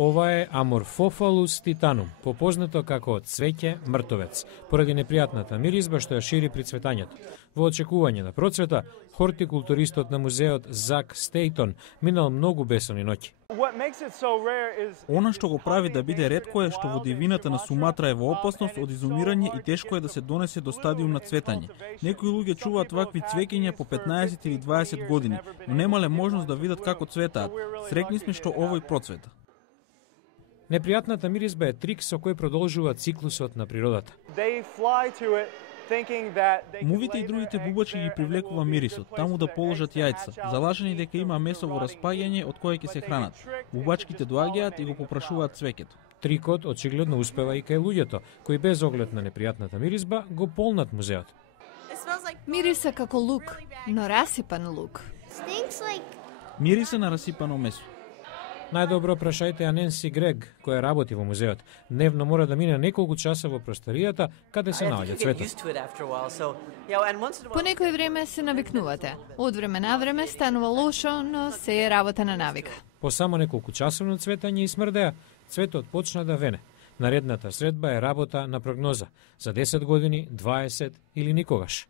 Ова е Amorphophallus titanum, попознато како цвеќе мртовец, поради непријатната миризба што ја шири при цветањето. Во очекување на процвета, хортикултуристот на музеот Зак Стейтон минал многу бесони ноќи. Она што го прави да биде ретко е што во дивината на Суматра е во опасност од изумирање и тешко е да се донесе до стадиум на цветање. Некои луѓе чуваат вакви цвеќиња по 15 или 20 години, но немале можност да видат како цветаат. Среќни сме што овој процвета. Непријатната миризба е трик со кој продолжува циклусот на природата. Мувите и другите бубачи ги привлекува мирисот, таму да положат јајца, залажени дека има месо во распаѓање од кое ќе се хранат. Бубачките доаѓаат и го попрашуваат цвеќето. Трикот очигледно успева и кај луѓето, кои без оглед на непријатната миризба го полнат музеот. Мириса како лук, но расипан лук. Мириса на расипано месо. Најдобро прашајте ја Ненси Грег, која работи во музеот. Дневно мора да мине неколку часа во просторијата каде се наоѓа цветот. По некој време се навикнувате. Од време на време станува лошо, но се е работа на навика. По само неколку часовно цветање и смрдеа, цветот почна да вене. Наредната средба е работа на прогноза. За 10 години, 20 или никогаш.